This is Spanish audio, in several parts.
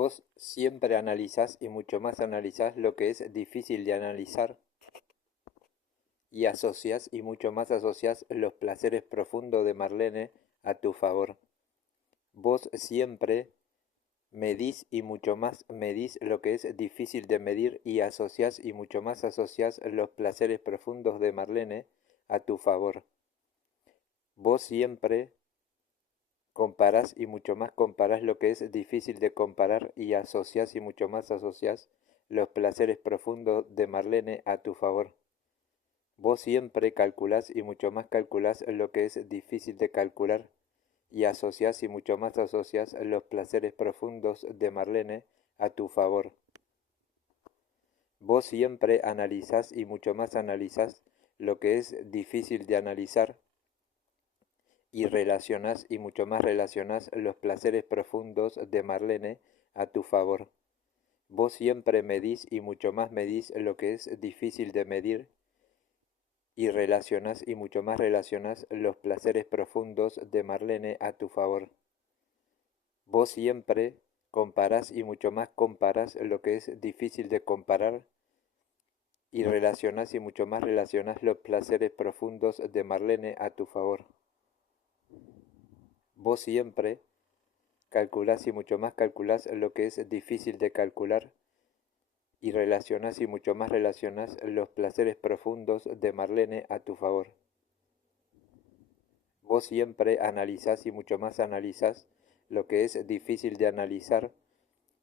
Vos siempre analizás y mucho más analizás lo que es difícil de analizar y asociás y mucho más asociás los placeres profundos de Marlene a tu favor. Vos siempre medís y mucho más medís lo que es difícil de medir y asociás y mucho más asociás los placeres profundos de Marlene a tu favor. Vos siempre comparás y mucho más comparás lo que es difícil de comparar y asociás y mucho más asociás los placeres profundos de Marlene a tu favor. Vos siempre calculás y mucho más calculás lo que es difícil de calcular y asociás y mucho más asociás los placeres profundos de Marlene a tu favor. Vos siempre analizás y mucho más analizás lo que es difícil de analizar y relacionás y mucho más relacionás los placeres profundos de Marlene a tu favor. Vos siempre medís y mucho más medís lo que es difícil de medir y relacionás y mucho más relacionás los placeres profundos de Marlene a tu favor. Vos siempre comparás y mucho más comparás lo que es difícil de comparar y relacionás y mucho más relacionás los placeres profundos de Marlene a tu favor. Vos siempre calculás y mucho más calculás lo que es difícil de calcular y relacionás y mucho más relacionás los placeres profundos de Marlene a tu favor. Vos siempre analizás y mucho más analizás lo que es difícil de analizar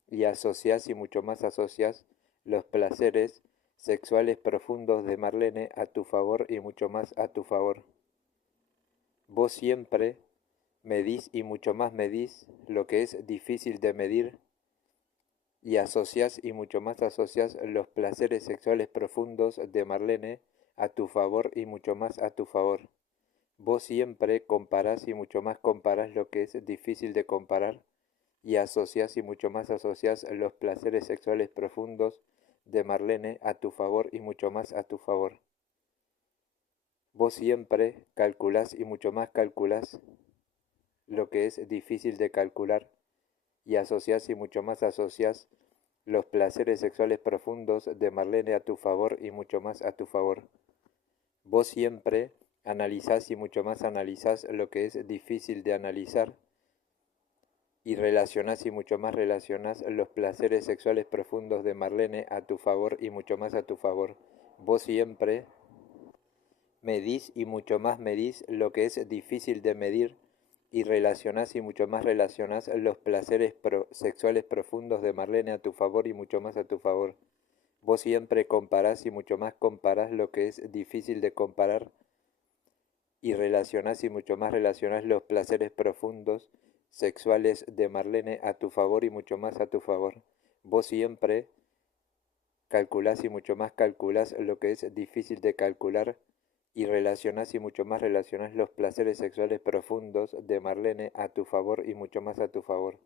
y asociás y mucho más asociás los placeres sexuales profundos de Marlene a tu favor y mucho más a tu favor. Vos siempre medís y mucho más medís lo que es difícil de medir y asociás y mucho más asociás los placeres sexuales profundos de Marlene a tu favor y mucho más a tu favor. Vos siempre comparás y mucho más comparás lo que es difícil de comparar y asociás y mucho más asociás los placeres sexuales profundos de Marlene a tu favor y mucho más a tu favor. Vos siempre calculás y mucho más calculás lo que es difícil de calcular y asociás y mucho más asociás los placeres sexuales profundos de Marlene a tu favor y mucho más a tu favor. Vos siempre analizás y mucho más analizás lo que es difícil de analizar y relacionás y mucho más relacionás los placeres sexuales profundos de Marlene a tu favor y mucho más a tu favor. Vos siempre medís y mucho más medís lo que es difícil de medir y relacionás y mucho más relacionás los placeres sexuales profundos de Marlene a tu favor y mucho más a tu favor. Vos siempre comparás y mucho más comparás lo que es difícil de comparar y relacionás y mucho más relacionás los placeres profundos sexuales de Marlene a tu favor y mucho más a tu favor. Vos siempre calculás y mucho más calculás lo que es difícil de calcular y relacionás y mucho más relacionás los placeres sexuales profundos de Marlene a tu favor y mucho más a tu favor.